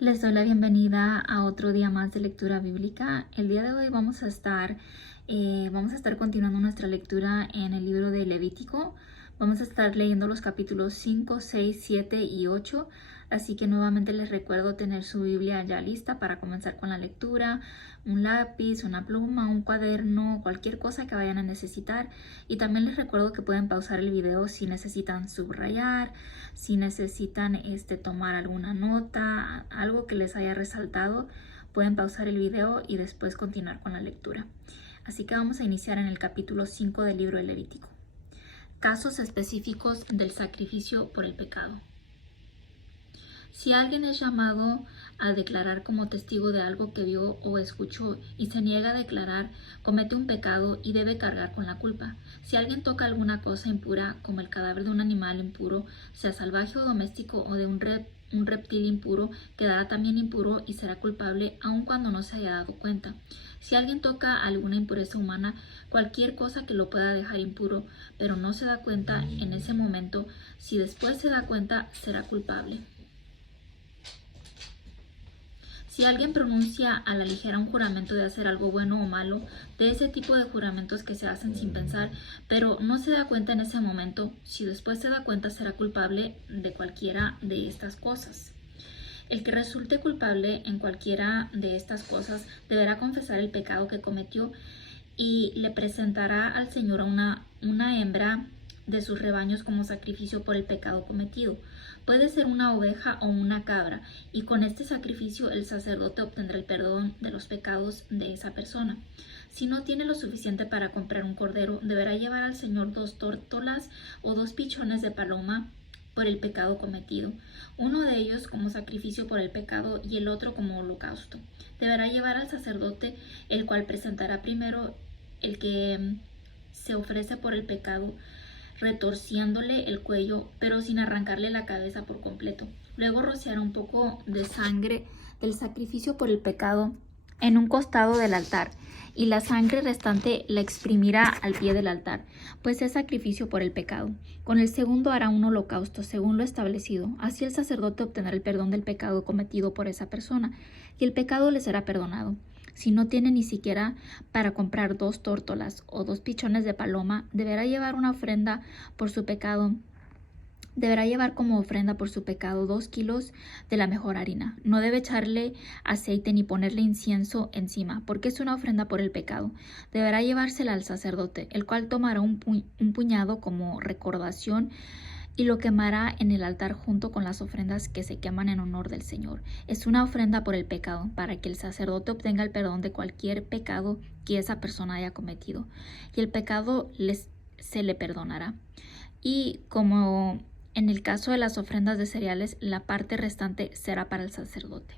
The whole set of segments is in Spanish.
Les doy la bienvenida a otro día más de lectura bíblica. El día de hoy vamos a estar continuando nuestra lectura en el libro de Levítico. Vamos a estar leyendo los capítulos 5, 6, 7 y 8. Así que nuevamente les recuerdo tener su Biblia ya lista para comenzar con la lectura, un lápiz, una pluma, un cuaderno, cualquier cosa que vayan a necesitar. Y también les recuerdo que pueden pausar el video si necesitan subrayar, si necesitan tomar alguna nota, algo que les haya resaltado, pueden pausar el video y después continuar con la lectura. Así que vamos a iniciar en el capítulo 5 del libro de Levítico. Casos específicos del sacrificio por el pecado. Si alguien es llamado a declarar como testigo de algo que vio o escuchó y se niega a declarar, comete un pecado y debe cargar con la culpa. Si alguien toca alguna cosa impura, como el cadáver de un animal impuro, sea salvaje o doméstico, o de un reptil impuro, quedará también impuro y será culpable aun cuando no se haya dado cuenta. Si alguien toca alguna impureza humana, cualquier cosa que lo pueda dejar impuro, pero no se da cuenta en ese momento, si después se da cuenta, será culpable. Si alguien pronuncia a la ligera un juramento de hacer algo bueno o malo, de ese tipo de juramentos que se hacen sin pensar, pero no se da cuenta en ese momento, si después se da cuenta será culpable de cualquiera de estas cosas. El que resulte culpable en cualquiera de estas cosas deberá confesar el pecado que cometió y le presentará al Señor una hembra de sus rebaños como sacrificio por el pecado cometido. Puede ser una oveja o una cabra, y con este sacrificio el sacerdote obtendrá el perdón de los pecados de esa persona. Si no tiene lo suficiente para comprar un cordero, deberá llevar al Señor 2 tórtolas o 2 pichones de paloma por el pecado cometido, uno de ellos como sacrificio por el pecado y el otro como holocausto. Deberá llevar al sacerdote, el cual presentará primero el que se ofrece por el pecado, retorciéndole el cuello, pero sin arrancarle la cabeza por completo. Luego rociará un poco de sangre del sacrificio por el pecado en un costado del altar, y la sangre restante la exprimirá al pie del altar, pues es sacrificio por el pecado. Con el segundo hará un holocausto, según lo establecido. Así el sacerdote obtendrá el perdón del pecado cometido por esa persona, y el pecado le será perdonado. Si no tiene ni siquiera para comprar 2 tórtolas o 2 pichones de paloma, deberá llevar una ofrenda por su pecado. Deberá llevar como ofrenda por su pecado 2 kilos de la mejor harina. No debe echarle aceite ni ponerle incienso encima, porque es una ofrenda por el pecado. Deberá llevársela al sacerdote, el cual tomará un puñado como recordación y lo quemará en el altar junto con las ofrendas que se queman en honor del Señor. Es una ofrenda por el pecado, para que el sacerdote obtenga el perdón de cualquier pecado que esa persona haya cometido, y el pecado se le perdonará. Y como en el caso de las ofrendas de cereales, la parte restante será para el sacerdote.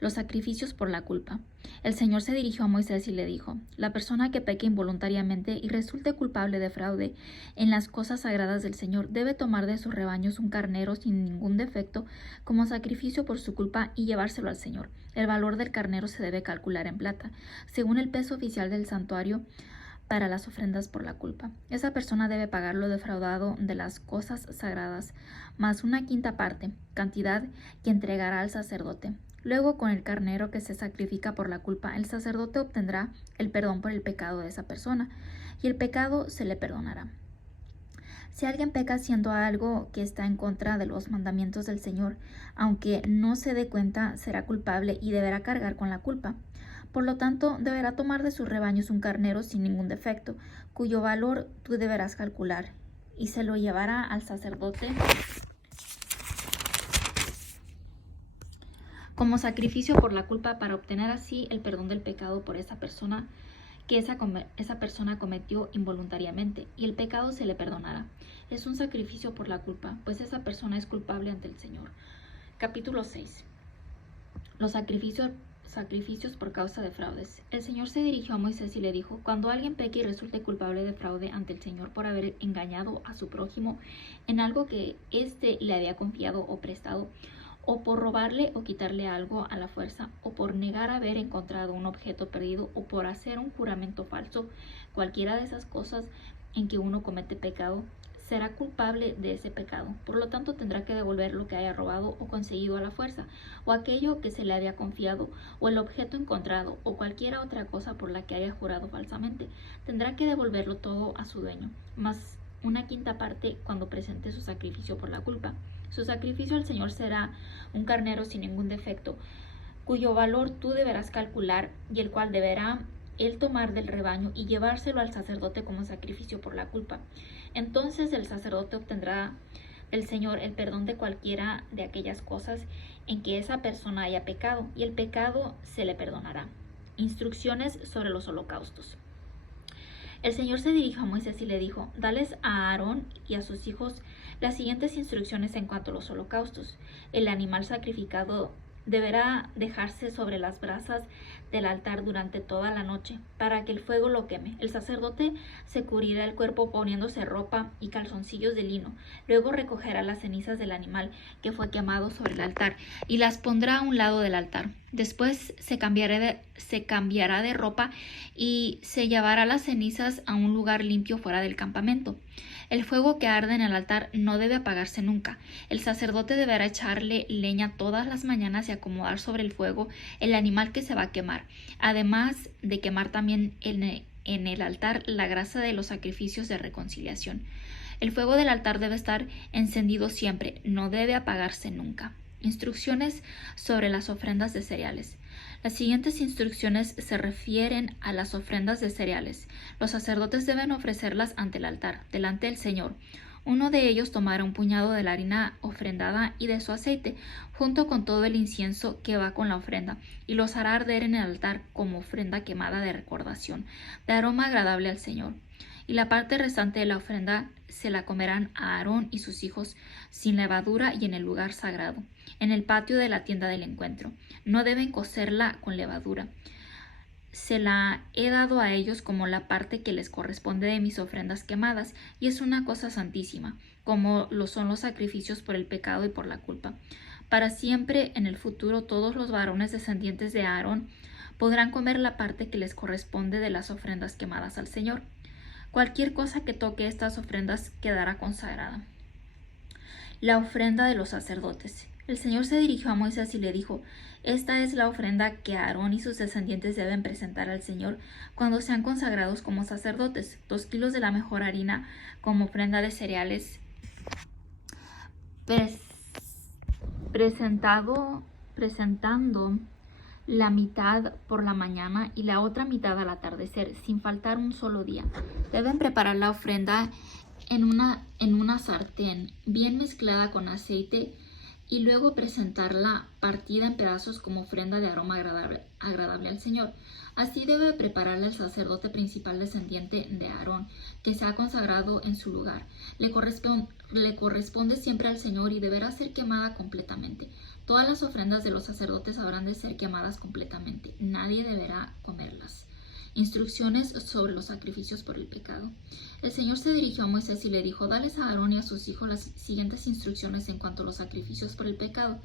Los sacrificios por la culpa. El Señor se dirigió a Moisés y le dijo: la persona que peque involuntariamente y resulte culpable de fraude en las cosas sagradas del Señor debe tomar de sus rebaños un carnero sin ningún defecto como sacrificio por su culpa y llevárselo al Señor. El valor del carnero se debe calcular en plata, según el peso oficial del santuario para las ofrendas por la culpa. Esa persona debe pagar lo defraudado de las cosas sagradas, más una quinta parte, cantidad que entregará al sacerdote. Luego, con el carnero que se sacrifica por la culpa, el sacerdote obtendrá el perdón por el pecado de esa persona, y el pecado se le perdonará. Si alguien peca haciendo algo que está en contra de los mandamientos del Señor, aunque no se dé cuenta, será culpable y deberá cargar con la culpa. Por lo tanto, deberá tomar de sus rebaños un carnero sin ningún defecto, cuyo valor tú deberás calcular, y se lo llevará al sacerdote como sacrificio por la culpa, para obtener así el perdón del pecado por esa persona que esa persona cometió involuntariamente, y el pecado se le perdonará. Es un sacrificio por la culpa, pues esa persona es culpable ante el Señor. Capítulo 6. Los sacrificios por causa de fraudes. El Señor se dirigió a Moisés y le dijo: cuando alguien peque y resulte culpable de fraude ante el Señor por haber engañado a su prójimo en algo que éste le había confiado o prestado, o por robarle o quitarle algo a la fuerza, o por negar haber encontrado un objeto perdido, o por hacer un juramento falso, cualquiera de esas cosas en que uno comete pecado, será culpable de ese pecado. Por lo tanto, tendrá que devolver lo que haya robado o conseguido a la fuerza, o aquello que se le había confiado, o el objeto encontrado, o cualquier otra cosa por la que haya jurado falsamente. Tendrá que devolverlo todo a su dueño, más una quinta parte cuando presente su sacrificio por la culpa. Su sacrificio al Señor será un carnero sin ningún defecto, cuyo valor tú deberás calcular y el cual deberá él tomar del rebaño y llevárselo al sacerdote como sacrificio por la culpa. Entonces el sacerdote obtendrá del Señor el perdón de cualquiera de aquellas cosas en que esa persona haya pecado, y el pecado se le perdonará. Instrucciones sobre los holocaustos. El Señor se dirigió a Moisés y le dijo: dales a Aarón y a sus hijos las siguientes instrucciones en cuanto a los holocaustos. El animal sacrificado deberá dejarse sobre las brasas del altar durante toda la noche, para que el fuego lo queme. El sacerdote se cubrirá el cuerpo poniéndose ropa y calzoncillos de lino. Luego recogerá las cenizas del animal que fue quemado sobre el altar y las pondrá a un lado del altar. Después se cambiará de ropa y se llevará las cenizas a un lugar limpio fuera del campamento. El fuego que arde en el altar no debe apagarse nunca. El sacerdote deberá echarle leña todas las mañanas y acomodar sobre el fuego el animal que se va a quemar, además de quemar también en el altar la grasa de los sacrificios de reconciliación. El fuego del altar debe estar encendido siempre, no debe apagarse nunca. Instrucciones sobre las ofrendas de cereales. Las siguientes instrucciones se refieren a las ofrendas de cereales. Los sacerdotes deben ofrecerlas ante el altar, delante del Señor. Uno de ellos tomará un puñado de la harina ofrendada y de su aceite, junto con todo el incienso que va con la ofrenda, y los hará arder en el altar como ofrenda quemada de recordación, de aroma agradable al Señor. Y la parte restante de la ofrenda se la comerán a Aarón y sus hijos sin levadura y en el lugar sagrado, en el patio de la tienda del encuentro. No deben cocerla con levadura. Se la he dado a ellos como la parte que les corresponde de mis ofrendas quemadas, y es una cosa santísima, como lo son los sacrificios por el pecado y por la culpa. Para siempre en el futuro todos los varones descendientes de Aarón podrán comer la parte que les corresponde de las ofrendas quemadas al Señor. Cualquier cosa que toque estas ofrendas quedará consagrada. La ofrenda de los sacerdotes. El Señor se dirigió a Moisés y le dijo: esta es la ofrenda que Aarón y sus descendientes deben presentar al Señor cuando sean consagrados como sacerdotes: 2 kilos de la mejor harina como ofrenda de cereales, presentando la mitad por la mañana y la otra mitad al atardecer, sin faltar un solo día. Deben preparar la ofrenda en una sartén bien mezclada con aceite y luego presentarla partida en pedazos como ofrenda de aroma agradable al Señor. Así debe prepararla el sacerdote principal descendiente de Aarón, que se ha consagrado en su lugar. Le corresponde siempre al Señor y deberá ser quemada completamente. Todas las ofrendas de los sacerdotes habrán de ser quemadas completamente. Nadie deberá comerlas. Instrucciones sobre los sacrificios por el pecado. El Señor se dirigió a Moisés y le dijo: dales a Aarón y a sus hijos las siguientes instrucciones en cuanto a los sacrificios por el pecado.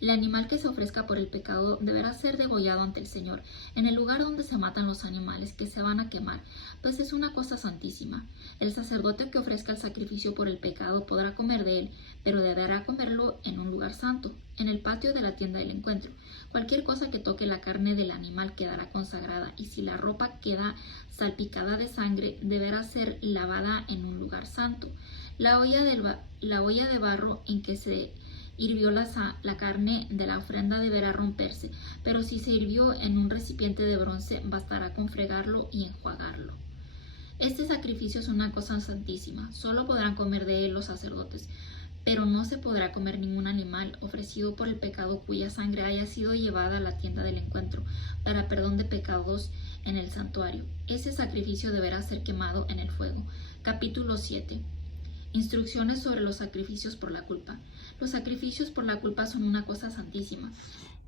El animal que se ofrezca por el pecado deberá ser degollado ante el Señor, en el lugar donde se matan los animales que se van a quemar, pues es una cosa santísima. El sacerdote que ofrezca el sacrificio por el pecado podrá comer de él, pero deberá comerlo en un lugar santo, en el patio de la tienda del encuentro. Cualquier cosa que toque la carne del animal quedará consagrada, y si la ropa queda salpicada de sangre, deberá ser lavada en un lugar santo. La olla de barro en que se hirvió la carne de la ofrenda deberá romperse, pero si se hirvió en un recipiente de bronce, bastará con fregarlo y enjuagarlo. Este sacrificio es una cosa santísima, solo podrán comer de él los sacerdotes, pero no se podrá comer ningún animal ofrecido por el pecado cuya sangre haya sido llevada a la tienda del encuentro para perdón de pecados en el santuario. Ese sacrificio deberá ser quemado en el fuego. Capítulo 7. Instrucciones sobre los sacrificios por la culpa. Los sacrificios por la culpa son una cosa santísima.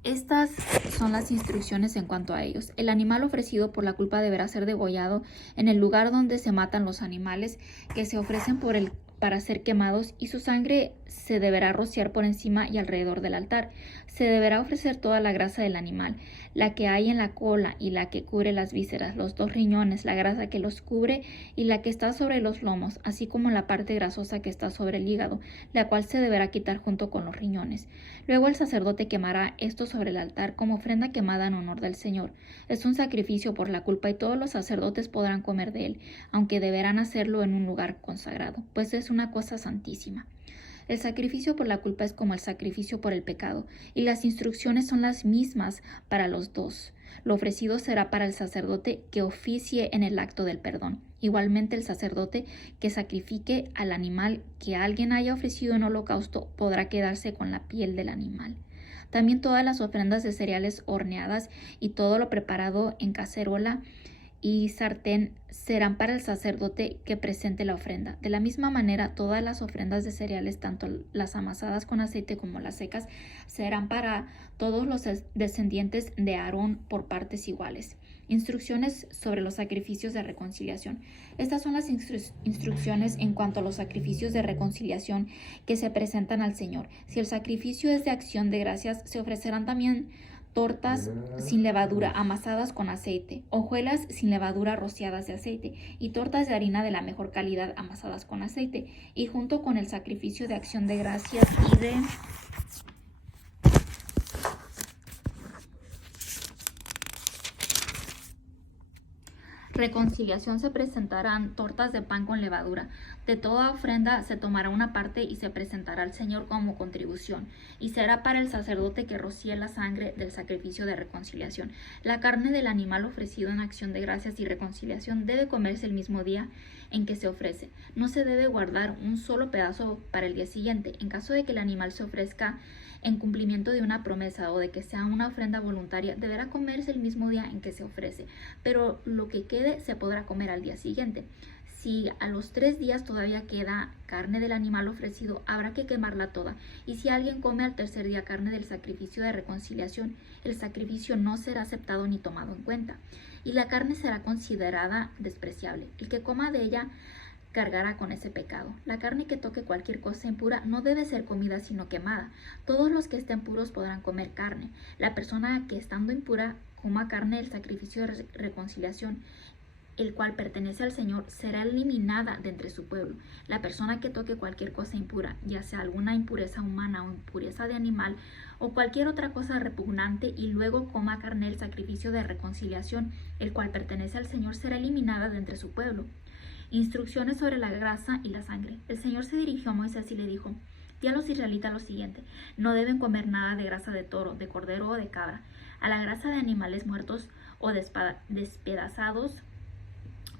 Estas son las instrucciones en cuanto a ellos. El animal ofrecido por la culpa deberá ser degollado en el lugar donde se matan los animales que se ofrecen por el para ser quemados, y su sangre se deberá rociar por encima y alrededor del altar. Se deberá ofrecer toda la grasa del animal, la que hay en la cola y la que cubre las vísceras, los 2 riñones, la grasa que los cubre y la que está sobre los lomos, así como la parte grasosa que está sobre el hígado, la cual se deberá quitar junto con los riñones. Luego el sacerdote quemará esto sobre el altar como ofrenda quemada en honor del Señor. Es un sacrificio por la culpa y todos los sacerdotes podrán comer de él, aunque deberán hacerlo en un lugar consagrado, pues es una cosa santísima. El sacrificio por la culpa es como el sacrificio por el pecado, y las instrucciones son las mismas para los dos. Lo ofrecido será para el sacerdote que oficie en el acto del perdón. Igualmente el sacerdote que sacrifique al animal que alguien haya ofrecido en holocausto podrá quedarse con la piel del animal. También todas las ofrendas de cereales horneadas y todo lo preparado en cacerola y sartén serán para el sacerdote que presente la ofrenda. De la misma manera, todas las ofrendas de cereales, tanto las amasadas con aceite como las secas, serán para todos los descendientes de Aarón por partes iguales. Instrucciones sobre los sacrificios de reconciliación. Estas son las instrucciones en cuanto a los sacrificios de reconciliación que se presentan al Señor. Si el sacrificio es de acción de gracias, se ofrecerán también tortas sin levadura amasadas con aceite, hojuelas sin levadura rociadas de aceite y tortas de harina de la mejor calidad amasadas con aceite, y junto con el sacrificio de acción de gracias y de reconciliación se presentarán tortas de pan con levadura. De toda ofrenda se tomará una parte y se presentará al Señor como contribución, y será para el sacerdote que rocíe la sangre del sacrificio de reconciliación. La carne del animal ofrecido en acción de gracias y reconciliación debe comerse el mismo día en que se ofrece. No se debe guardar un solo pedazo para el día siguiente. En caso de que el animal se ofrezca en cumplimiento de una promesa o de que sea una ofrenda voluntaria, deberá comerse el mismo día en que se ofrece, pero lo que quede se podrá comer al día siguiente. Si a los 3 días todavía queda carne del animal ofrecido, habrá que quemarla toda. Y si alguien come al 3er día carne del sacrificio de reconciliación, el sacrificio no será aceptado ni tomado en cuenta, y la carne será considerada despreciable. El que coma de ella cargará con ese pecado. La carne que toque cualquier cosa impura no debe ser comida sino quemada. Todos los que estén puros podrán comer carne. La persona que estando impura coma carne del sacrificio de reconciliación, el cual pertenece al Señor, será eliminada de entre su pueblo. La persona que toque cualquier cosa impura, ya sea alguna impureza humana o impureza de animal o cualquier otra cosa repugnante, y luego coma carne del sacrificio de reconciliación, el cual pertenece al Señor, será eliminada de entre su pueblo. Instrucciones sobre la grasa y la sangre. El Señor se dirigió a Moisés y le dijo: di a los israelitas lo siguiente: no deben comer nada de grasa de toro, de cordero o de cabra. A la grasa de animales muertos o despedazados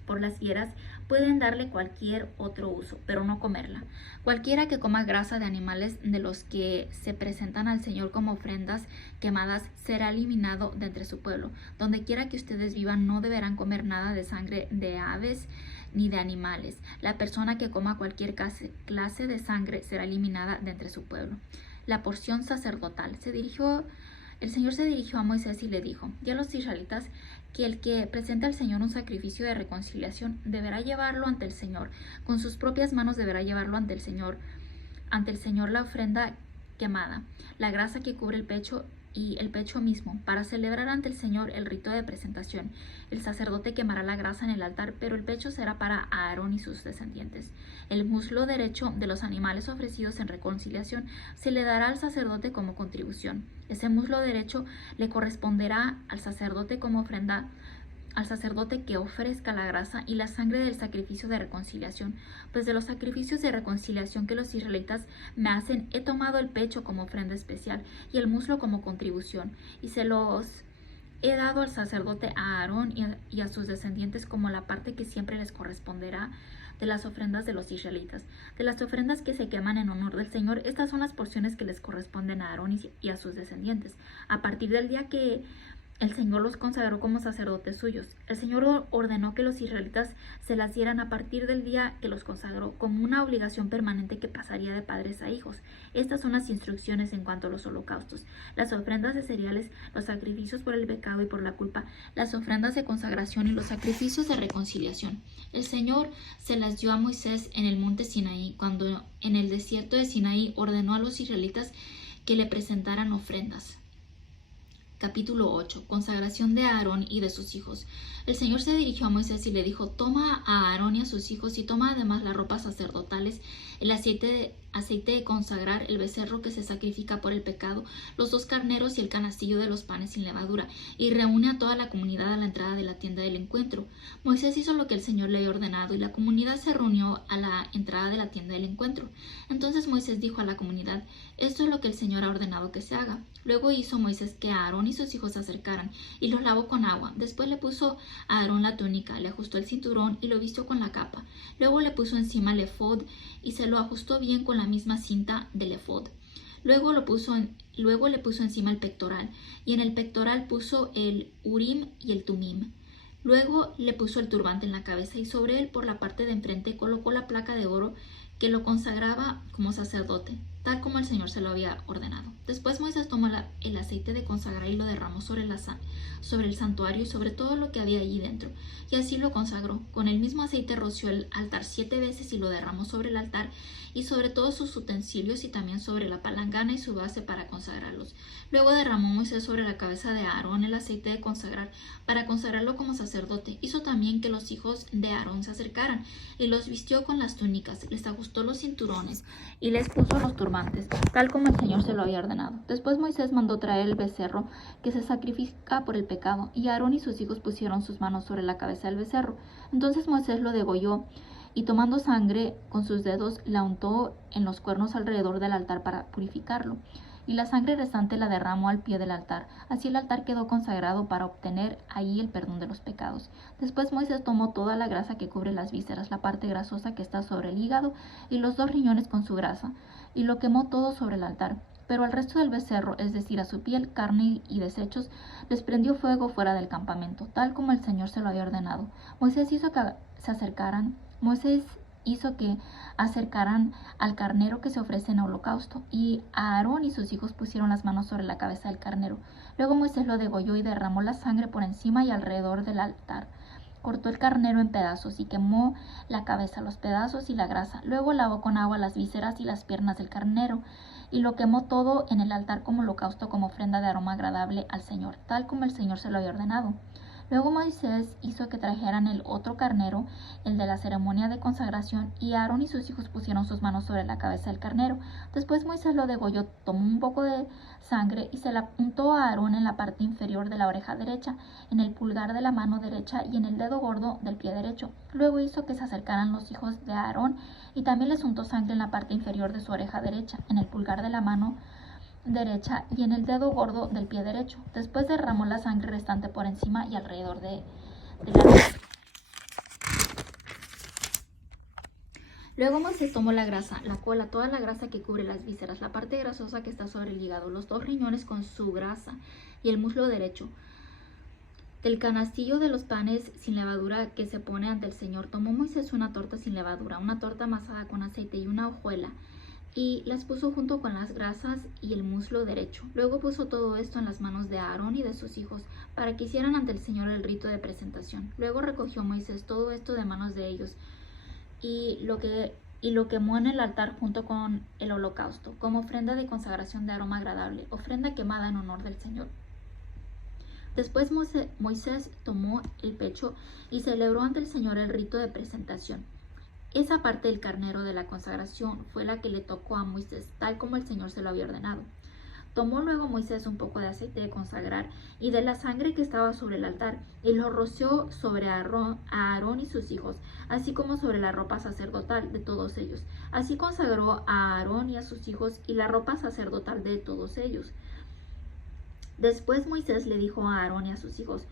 por las fieras pueden darle cualquier otro uso, pero no comerla. Cualquiera que coma grasa de animales de los que se presentan al Señor como ofrendas quemadas será eliminado de entre su pueblo. Donde quiera que ustedes vivan, no deberán comer nada de sangre de aves ni de animales. La persona que coma cualquier clase de sangre será eliminada de entre su pueblo. La porción sacerdotal. El Señor se dirigió a Moisés y le dijo: di a los israelitas que el que presenta al Señor un sacrificio de reconciliación deberá llevarlo ante el Señor. Con sus propias manos deberá llevarlo ante el Señor la ofrenda quemada, la grasa que cubre el pecho y el pecho mismo, para celebrar ante el Señor el rito de presentación. El sacerdote quemará la grasa en el altar, pero el pecho será para Aarón y sus descendientes. El muslo derecho de los animales ofrecidos en reconciliación se le dará al sacerdote como contribución. Ese muslo derecho le corresponderá al sacerdote como ofrenda, al sacerdote que ofrezca la grasa y la sangre del sacrificio de reconciliación. Pues de los sacrificios de reconciliación que los israelitas me hacen, he tomado el pecho como ofrenda especial y el muslo como contribución, y se los he dado al sacerdote a Aarón y a sus descendientes como la parte que siempre les corresponderá de las ofrendas de los israelitas. De las ofrendas que se queman en honor del Señor, estas son las porciones que les corresponden a Aarón y a sus descendientes. A partir del día que el Señor los consagró como sacerdotes suyos. El Señor ordenó que los israelitas se las dieran a partir del día que los consagró, como una obligación permanente que pasaría de padres a hijos. Estas son las instrucciones en cuanto a los holocaustos, las ofrendas de cereales, los sacrificios por el pecado y por la culpa, las ofrendas de consagración y los sacrificios de reconciliación. El Señor se las dio a Moisés en el monte Sinaí, cuando en el desierto de Sinaí ordenó a los israelitas que le presentaran ofrendas. Capítulo 8. Consagración de Aarón y de sus hijos. El Señor se dirigió a Moisés y le dijo: toma a Aarón y a sus hijos y toma además las ropas sacerdotales, el aceite de consagrar, el becerro que se sacrifica por el pecado, los 2 carneros y el canastillo de los panes sin levadura, y reúne a toda la comunidad a la entrada de la tienda del encuentro. Moisés hizo lo que el Señor le había ordenado, y la comunidad se reunió a la entrada de la tienda del encuentro. Entonces Moisés dijo a la comunidad: esto es lo que el Señor ha ordenado que se haga. Luego hizo Moisés que Aarón y sus hijos se acercaran, y los lavó con agua. Después le puso a Aarón la túnica, le ajustó el cinturón y lo vistió con la capa. Luego le puso encima el efod y se lo ajustó bien con la misma cinta del efod. Luego le puso encima el pectoral, y en el pectoral puso el urim y el tumim. Luego le puso el turbante en la cabeza, y sobre él, por la parte de enfrente, colocó la placa de oro que lo consagraba como sacerdote, tal como el Señor se lo había ordenado. Después Moisés tomó el aceite de consagrar y lo derramó sobre el santuario y sobre todo lo que había allí dentro, y así lo consagró. Con el mismo aceite roció el altar 7 veces y lo derramó sobre el altar y sobre todos sus utensilios, y también sobre la palangana y su base para consagrarlos. Luego derramó Moisés sobre la cabeza de Aarón el aceite de consagrar para consagrarlo como sacerdote. Hizo también que los hijos de Aarón se acercaran y los vistió con las túnicas, les ajustó los cinturones y les puso los turbantes, tal como el Señor se lo había ordenado. Después Moisés mandó traer el becerro que se sacrifica por el pecado, y Aarón y sus hijos pusieron sus manos sobre la cabeza del becerro. Entonces Moisés lo degolló, y tomando sangre con sus dedos la untó en los cuernos alrededor del altar para purificarlo, y la sangre restante la derramó al pie del altar. Así el altar quedó consagrado para obtener ahí el perdón de los pecados. Después Moisés tomó toda la grasa que cubre las vísceras, la parte grasosa que está sobre el hígado y los 2 riñones con su grasa, y lo quemó todo sobre el altar. Pero al resto del becerro, es decir, a su piel, carne y desechos, les prendió fuego fuera del campamento, tal como el Señor se lo había ordenado. Moisés hizo que acercaran al carnero que se ofrece en holocausto, y Aarón y sus hijos pusieron las manos sobre la cabeza del carnero. Luego Moisés lo degolló y derramó la sangre por encima y alrededor del altar. Cortó el carnero en pedazos y quemó la cabeza, los pedazos y la grasa. Luego lavó con agua las vísceras y las piernas del carnero, y lo quemó todo en el altar como holocausto, como ofrenda de aroma agradable al Señor, tal como el Señor se lo había ordenado. Luego Moisés hizo que trajeran el otro carnero, el de la ceremonia de consagración, y Aarón y sus hijos pusieron sus manos sobre la cabeza del carnero. Después Moisés lo degolló, tomó un poco de sangre y se la untó a Aarón en la parte inferior de la oreja derecha, en el pulgar de la mano derecha y en el dedo gordo del pie derecho. Luego hizo que se acercaran los hijos de Aarón y también les untó sangre en la parte inferior de su oreja derecha, en el pulgar de la mano derecha y en el dedo gordo del pie derecho. Después derramó la sangre restante por encima y alrededor de la oreja. Luego Moisés tomó la grasa, la cola, toda la grasa que cubre las vísceras, la parte grasosa que está sobre el hígado, los 2 riñones con su grasa y el muslo derecho. Del canastillo de los panes sin levadura que se pone ante el Señor, tomó Moisés una torta sin levadura, una torta amasada con aceite y una hojuela, y las puso junto con las grasas y el muslo derecho. Luego puso todo esto en las manos de Aarón y de sus hijos, para que hicieran ante el Señor el rito de presentación. Luego recogió Moisés todo esto de manos de ellos, y lo quemó en el altar junto con el holocausto, como ofrenda de consagración de aroma agradable, ofrenda quemada en honor del Señor. Después Moisés tomó el pecho y celebró ante el Señor el rito de presentación. Esa parte del carnero de la consagración fue la que le tocó a Moisés, tal como el Señor se lo había ordenado. Tomó luego Moisés un poco de aceite de consagrar y de la sangre que estaba sobre el altar, y lo roció sobre Aarón y sus hijos, así como sobre la ropa sacerdotal de todos ellos. Así consagró a Aarón y a sus hijos y la ropa sacerdotal de todos ellos. Después Moisés le dijo a Aarón y a sus hijos: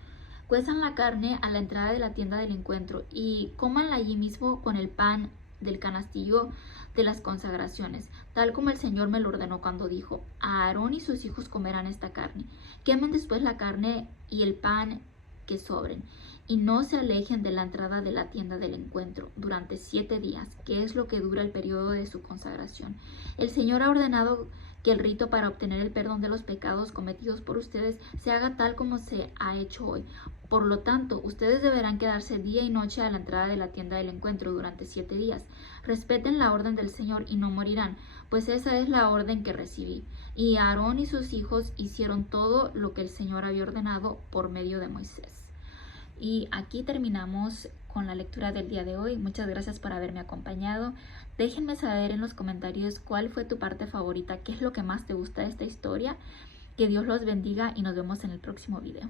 cuezan la carne a la entrada de la tienda del encuentro y cómanla allí mismo con el pan del canastillo de las consagraciones, tal como el Señor me lo ordenó cuando dijo: a Aarón y sus hijos comerán esta carne. Quemen después la carne y el pan que sobren, y no se alejen de la entrada de la tienda del encuentro durante 7 días, que es lo que dura el periodo de su consagración. El Señor ha ordenado que el rito para obtener el perdón de los pecados cometidos por ustedes se haga tal como se ha hecho hoy. Por lo tanto, ustedes deberán quedarse día y noche a la entrada de la tienda del encuentro durante 7 días. Respeten la orden del Señor y no morirán, pues esa es la orden que recibí. Y Aarón y sus hijos hicieron todo lo que el Señor había ordenado por medio de Moisés. Y aquí terminamos con la lectura del día de hoy. Muchas gracias por haberme acompañado. Déjenme saber en los comentarios cuál fue tu parte favorita, qué es lo que más te gusta de esta historia. Que Dios los bendiga y nos vemos en el próximo video.